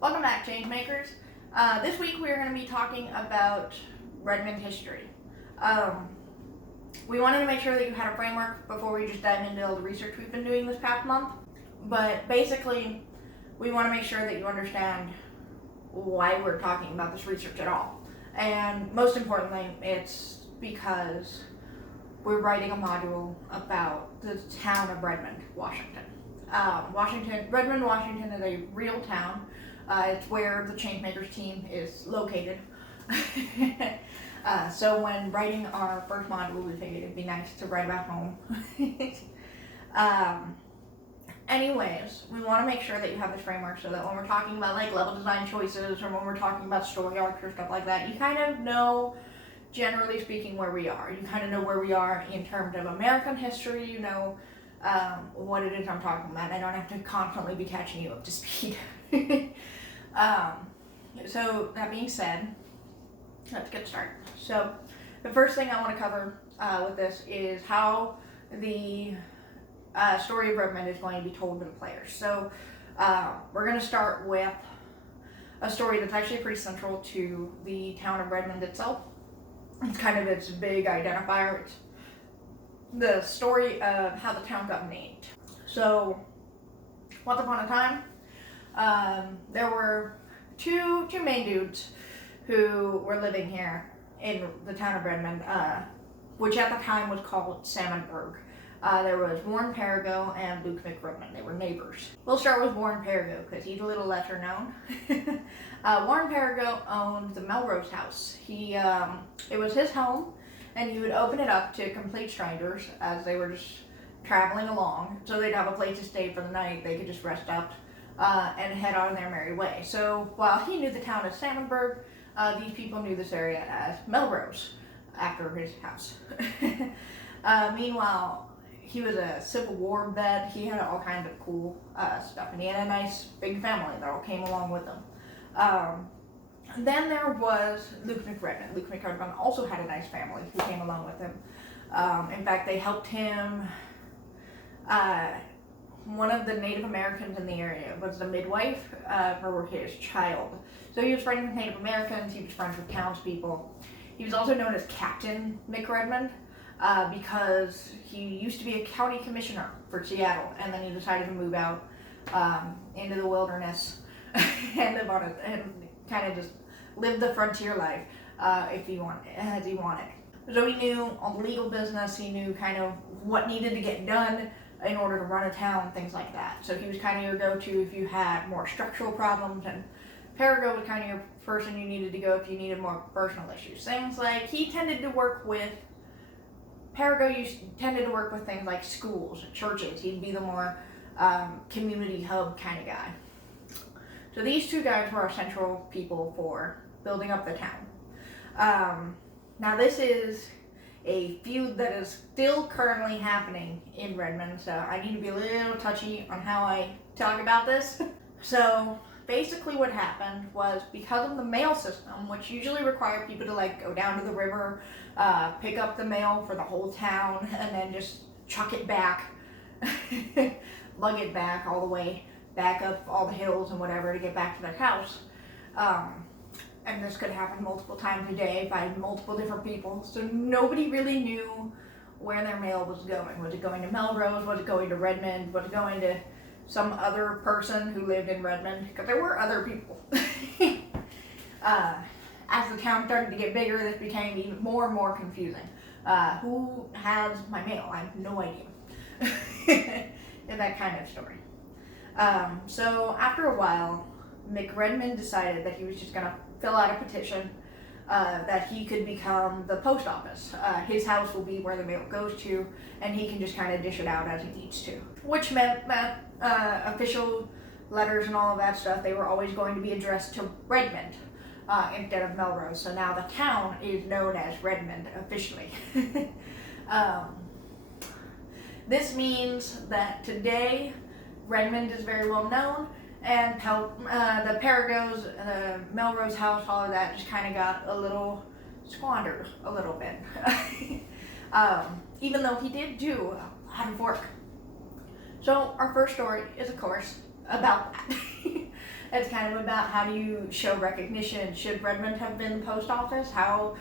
Welcome back, ChangeMakers. This week we are going to be talking about Redmond history. We wanted to make sure that you had a framework before we just dive into all the research we've been doing this past month. But basically, we want to make sure that you understand why we're talking about this research at all. And most importantly, it's because we're writing a module about the town of Redmond, Washington. Redmond, Washington is a real town. It's where the ChangeMakers team is located. So when writing our first module, we figured it'd be nice to write about home. Anyways, we want to make sure that you have this framework so that when we're talking about like level design choices or when we're talking about story arcs or stuff like that, you kind of know, generally speaking, where we are. You kind of know where we are in terms of American history, you know what it is I'm talking about. I don't have to constantly be catching you up to speed. So that being said, let's get started. So the first thing I want to cover with this is how the story of Redmond is going to be told to the players. So we're going to start with a story that's actually pretty central to the town of Redmond itself. It's kind of its big identifier. It's the story of how the town got named. So once upon a time, there were two main dudes who were living here in the town of Redmond, which at the time was called Salmonburg. There was Warren Perigo and Luke McRedmond. They were neighbors. We'll start with Warren Perigo because he's a little lesser known. Warren Perigo owned the Melrose house. It was his home, and he would open it up to complete strangers as they were just traveling along. So they'd have a place to stay for the night. They could just rest up and head on their merry way. So while he knew the town as Salmonburg, these people knew this area as Melrose after his house. Meanwhile, he was a Civil War vet. He had all kinds of cool stuff, and he had a nice big family that all came along with him. Then there was Luke McRedmond. Luke McRedmond also had a nice family who came along with him. In fact, they helped him. One of the Native Americans in the area was the midwife for his child. So he was friends with Native Americans. He was friends with townspeople. He was also known as Captain McRedmond. Because he used to be a county commissioner for Seattle, and then he decided to move out into the wilderness and live on it, and kind of just live the frontier life as he wanted. So he knew all the legal business. He knew kind of what needed to get done in order to run a town, things like that. So he was kind of your go-to if you had more structural problems, and Perigo was kind of your person you needed to go if you needed more personal issues. Things like he tended to work with. Perigo tended to work with things like schools, churches. He'd be the more community hub kind of guy. So these two guys were our central people for building up the town. Now this is a feud that is still currently happening in Redmond, so I need to be a little touchy on how I talk about this. So basically what happened was, because of the mail system, which usually required people to like go down to the river, pick up the mail for the whole town, and then just chuck it back, lug it back all the way back up all the hills and whatever to get back to their house. And this could happen multiple times a day by multiple different people. So nobody really knew where their mail was going. Was it going to Melrose? Was it going to Redmond? Was it going to some other person who lived in Redmond? Because there were other people. As the town started to get bigger, this became even more and more confusing. Who has my mail? I have no idea. And that kind of story. So after a while, McRedmond decided that he was just going to fill out a petition that he could become the post office. His house will be where the mail goes to, and he can just kind of dish it out as he needs to. Which meant that official letters and all of that stuff, they were always going to be addressed to Redmond instead of Melrose. So now the town is known as Redmond officially. This means that today Redmond is very well known, and the Perigos, the Melrose house, all of that just kind of got a little squandered a little bit. Even though he did do a lot of work. So our first story is, of course, about that. It's kind of about how do you show recognition. Should Redmond have been the post office? How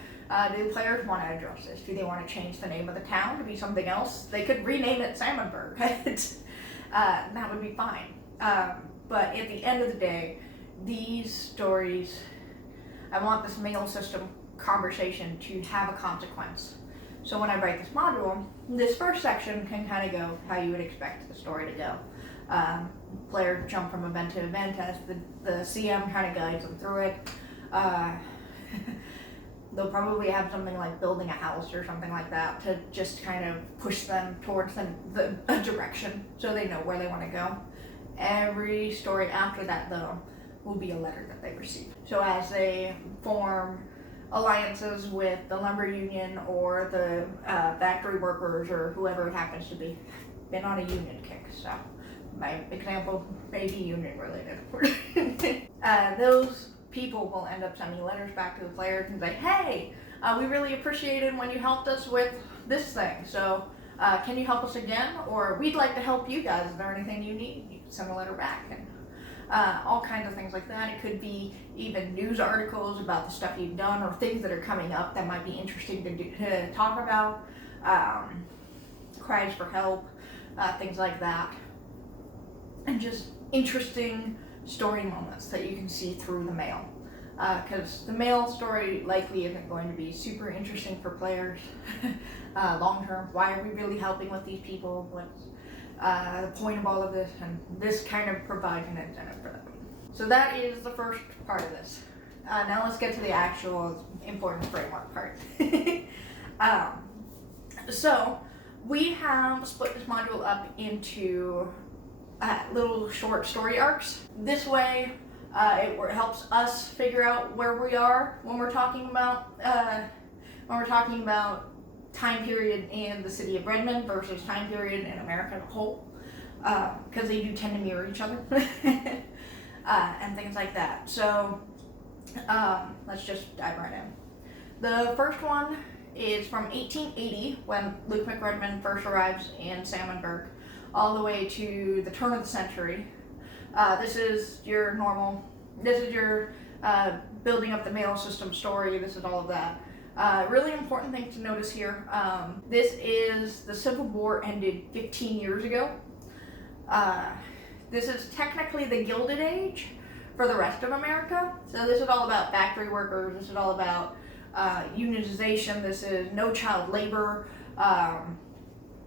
do players want to address this? Do they want to change the name of the town to be something else? They could rename it Salmonburg. That would be fine. But at the end of the day, these stories, I want this mail system conversation to have a consequence. So when I write this module, this first section can kind of go how you would expect the story to go. Players jump from event to event as the CM kind of guides them through it. They'll probably have something like building a house or something like that to just kind of push them towards a direction so they know where they want to go. Every story after that, though, will be a letter that they receive. So as they form alliances with the lumber union or the factory workers or whoever it happens to be, been on a union kick, so my example may be union related. Those people will end up sending letters back to the players and say, hey, we really appreciated when you helped us with this thing, so can you help us again? Or we'd like to help you guys. Is there anything you need? You can send a letter back. And all kinds of things like that. It could be even news articles about the stuff you've done or things that are coming up that might be interesting to talk about. Cries for help, things like that. And just interesting story moments that you can see through the mail. Because the mail story likely isn't going to be super interesting for players long term. Why are we really helping with these people? What's the point of all of this? And this kind of provides an incentive for them. So that is the first part of this. Now let's get to the actual important framework part. So we have split this module up into little short story arcs. This way, it helps us figure out where we are when we're talking about time period in the city of Redmond versus time period in America as a whole, because they do tend to mirror each other, and things like that. So let's just dive right in. The first one is from 1880, when Luke McRedmond first arrives in Salmonburg, all the way to the turn of the century. This is your building up the mail system story. This is all of that. Really important thing to notice here. This is the Civil War ended 15 years ago. This is technically the Gilded Age for the rest of America. So this is all about factory workers. This is all about unionization. This is no child labor,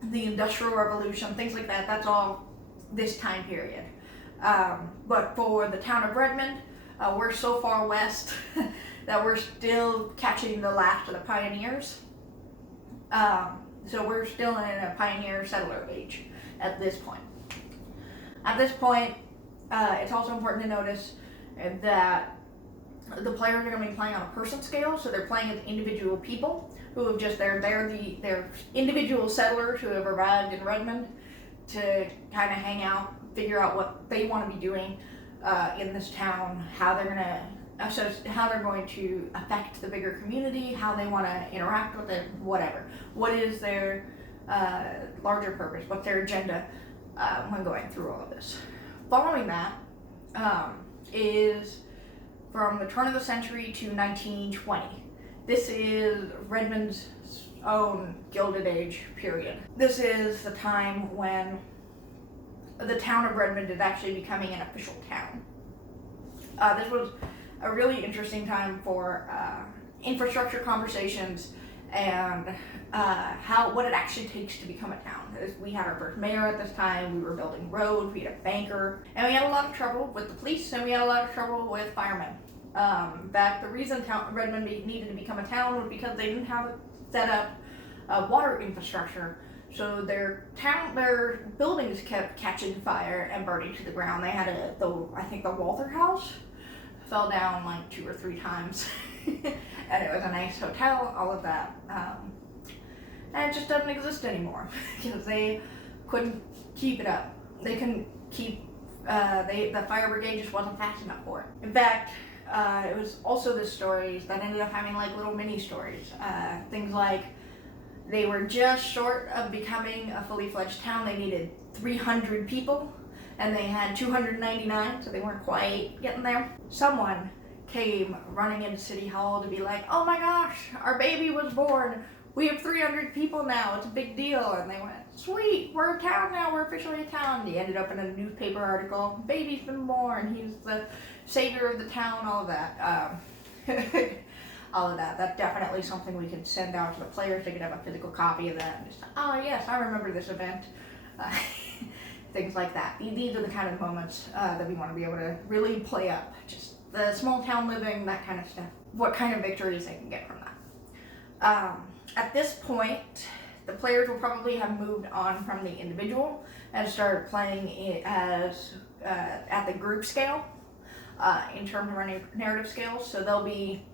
the Industrial Revolution, things like that. That's all this time period. But for the town of Redmond, we're so far west that we're still catching the last of the pioneers. So we're still in a pioneer settler age at this point. At this point, it's also important to notice that the players are going to be playing on a person scale, so they're playing as individual people who have just, they're individual settlers who have arrived in Redmond to kind of hang out, figure out what they want to be doing in this town, how they're going to affect the bigger community, how they want to interact with it, whatever. What is their larger purpose? What's their agenda when going through all of this? Following that is from the turn of the century to 1920. This is Redmond's own Gilded Age period. This is the time when the town of Redmond is actually becoming an official town. This was a really interesting time for infrastructure conversations and what it actually takes to become a town. We had our first mayor at this time, we were building roads, we had a banker, and we had a lot of trouble with the police, and we had a lot of trouble with firemen. The reason Redmond needed to become a town was because they didn't have set up water infrastructure. So their buildings kept catching fire and burning to the ground. They had I think the Walther House fell down like 2 or 3 times. And it was a nice hotel, all of that. And it just doesn't exist anymore because they couldn't keep it up. They couldn't keep, the fire brigade just wasn't fast enough for it. In fact, it was also the stories that ended up having like little mini stories. Things like they were just short of becoming a fully fledged town. They needed 300 people, and they had 299, so they weren't quite getting there. Someone came running into City Hall to be like, oh my gosh, our baby was born. We have 300 people now. It's a big deal. And they went, sweet, we're a town now. We're officially a town. He ended up in a newspaper article. Baby's been born. He's the savior of the town. All of that. All of that. That's definitely something we could send out to the players. They could have a physical copy of that. And just, oh yes, I remember this event. Things like that. These are the kind of moments that we want to be able to really play up. Just the small town living, that kind of stuff. What kind of victories they can get from that. At this point, the players will probably have moved on from the individual and started playing it as at the group scale in terms of our narrative scales. So there'll be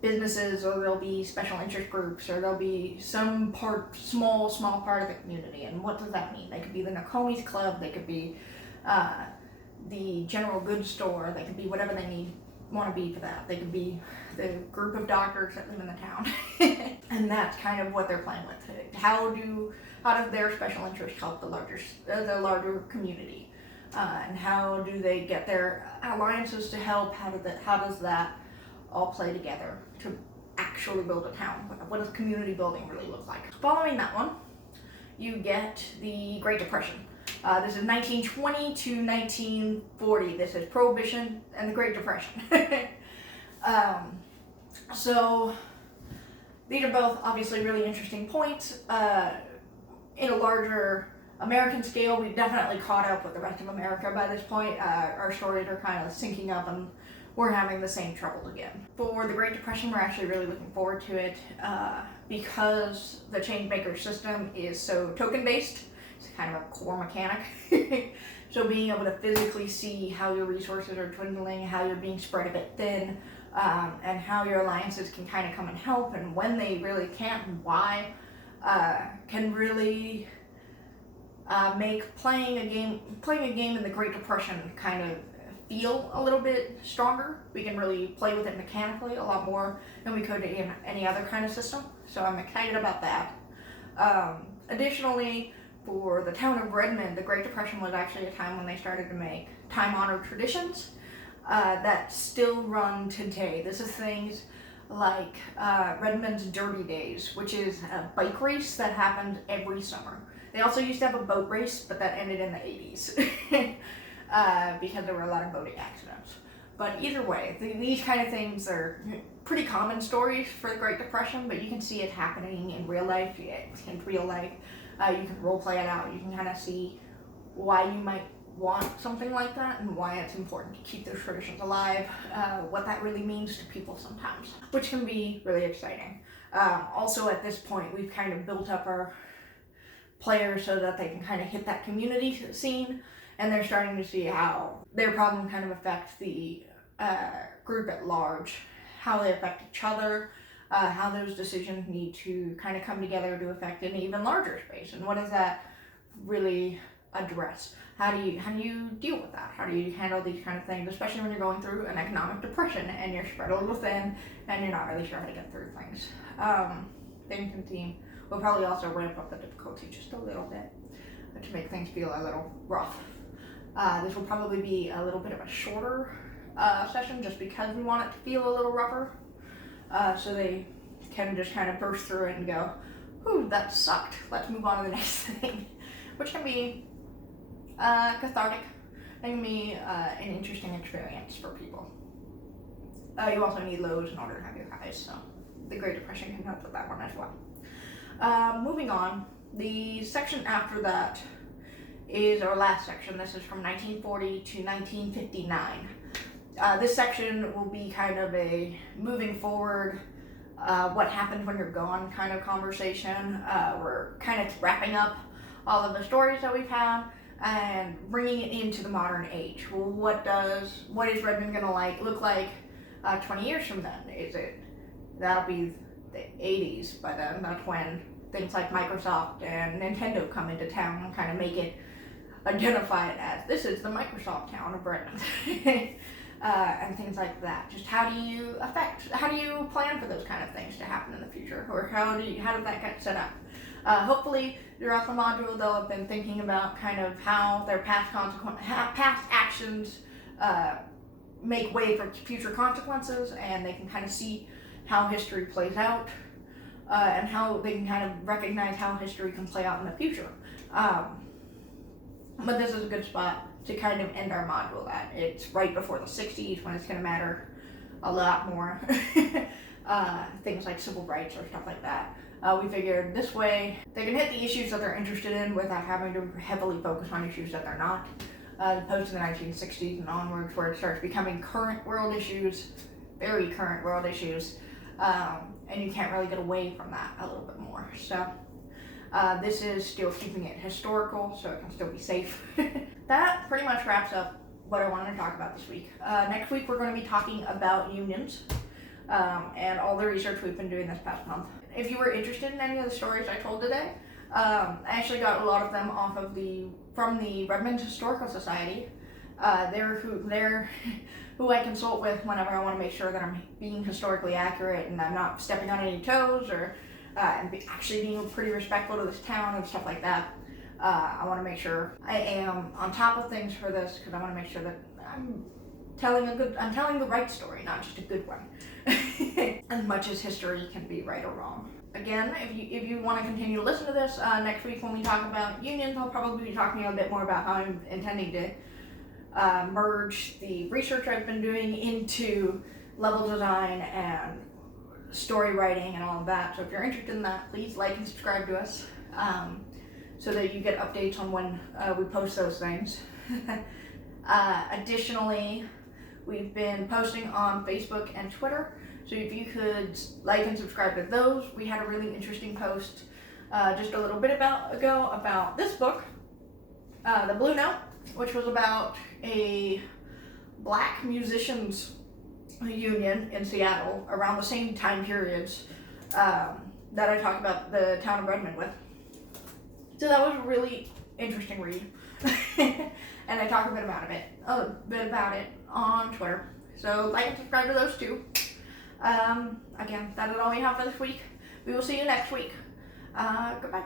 businesses, or there'll be special interest groups, or there'll be some small part of the community. And what does that mean? They could be the Nokomi's Club, they could be the general goods store, they could be whatever they want to be for that. They could be the group of doctors that live in the town. And that's kind of what they're playing with. How does their special interest help the larger community? And how do they get their alliances to help? How does that all play together to actually build a town? What does community building really look like? Following that one, you get the Great Depression. This is 1920 to 1940. This is Prohibition and the Great Depression. So these are both obviously really interesting points. In a larger American scale, we've definitely caught up with the rest of America by this point. Our stories are kind of syncing up, and we're having the same troubles again. For the Great Depression, we're actually really looking forward to it because the ChangeMakers system is so token-based. It's kind of a core mechanic. So being able to physically see how your resources are dwindling, how you're being spread a bit thin, and how your alliances can kind of come and help, and when they really can't and why, can really make playing a game in the Great Depression kind of feel a little bit stronger. We can really play with it mechanically a lot more than we could in any other kind of system. So I'm excited about that. Additionally, for the town of Redmond, the Great Depression was actually a time when they started to make time-honored traditions that still run today. This is things like Redmond's Derby Days, which is a bike race that happened every summer. They also used to have a boat race, but that ended in the 80s because there were a lot of boating accidents. But either way, these kind of things are pretty common stories for the Great Depression, but you can see it happening in real life. You can role play it out. You can kind of see why you might want something like that and why it's important to keep those traditions alive, what that really means to people sometimes, which can be really exciting. Also at this point, we've kind of built up our players so that they can kind of hit that community scene, and they're starting to see how their problem kind of affects the group at large, how they affect each other, how those decisions need to kind of come together to affect an even larger space, and what does that really address? How do you deal with that? How do you handle these kind of things, especially when you're going through an economic depression and you're spread a little thin and you're not really sure how to get through things? Binghamton team will probably also ramp up the difficulty just a little bit to make things feel a little rough. This will probably be a little bit of a shorter session just because we want it to feel a little rougher. So they can just kind of burst through it and go, "Ooh, that sucked. Let's move on to the next thing," which can be cathartic. It can be an interesting experience for people. You also need lows in order to have your highs, so the Great Depression can help with that one as well. Moving on, the section after that is our last section. This is from 1940 to 1959. This section will be kind of a moving forward, what happened when you're gone kind of conversation. We're kind of wrapping up all of the stories that we've had and bringing it into the modern age. Well, what is Redmond gonna look like 20 years from then? That'll be the 80s by then. That's when things like Microsoft and Nintendo come into town and kind of make it identify it as, this is the Microsoft town of Redmond. And things like that. Just how do you plan for those kind of things to happen in the future, or how does that get set up? Hopefully throughout the module, they'll have been thinking about kind of how their past actions make way for future consequences, and they can kind of see how history plays out, and how they can kind of recognize how history can play out in the future. But this is a good spot to kind of end our module at. It's right before the 60s when it's going to matter a lot more. Things like civil rights or stuff like that. We figured this way they can hit the issues that they're interested in without having to heavily focus on issues that they're not. Opposed to the 1960s and onwards, where it starts becoming current world issues, very current world issues, and you can't really get away from that a little bit more. So this is still keeping it historical, so it can still be safe. That pretty much wraps up what I wanted to talk about this week. Next week we're going to be talking about unions and all the research we've been doing this past month. If you were interested in any of the stories I told today, I actually got a lot of them from the Redmond Historical Society. They're who I consult with whenever I want to make sure that I'm being historically accurate and I'm not stepping on any toes, or actually being pretty respectful to this town and stuff like that. I want to make sure I am on top of things for this, because I want to make sure that I'm telling the right story, not just a good one. As much as history can be right or wrong. Again, if you want to continue to listen to this, next week when we talk about unions, I'll probably be talking a bit more about how I'm intending to merge the research I've been doing into level design and story writing and all of that. So if you're interested in that, please like and subscribe to us, so that you get updates on when we post those things. Additionally, we've been posting on Facebook and Twitter, so if you could like and subscribe to those. We had a really interesting post just a little bit ago about this book, The Blue Note, which was about a black musicians union in Seattle around the same time periods that I talked about the town of Redmond with. So that was a really interesting read. And I talk a bit about it on Twitter. So like and subscribe to those too. Again, that is all we have for this week. We will see you next week. Goodbye.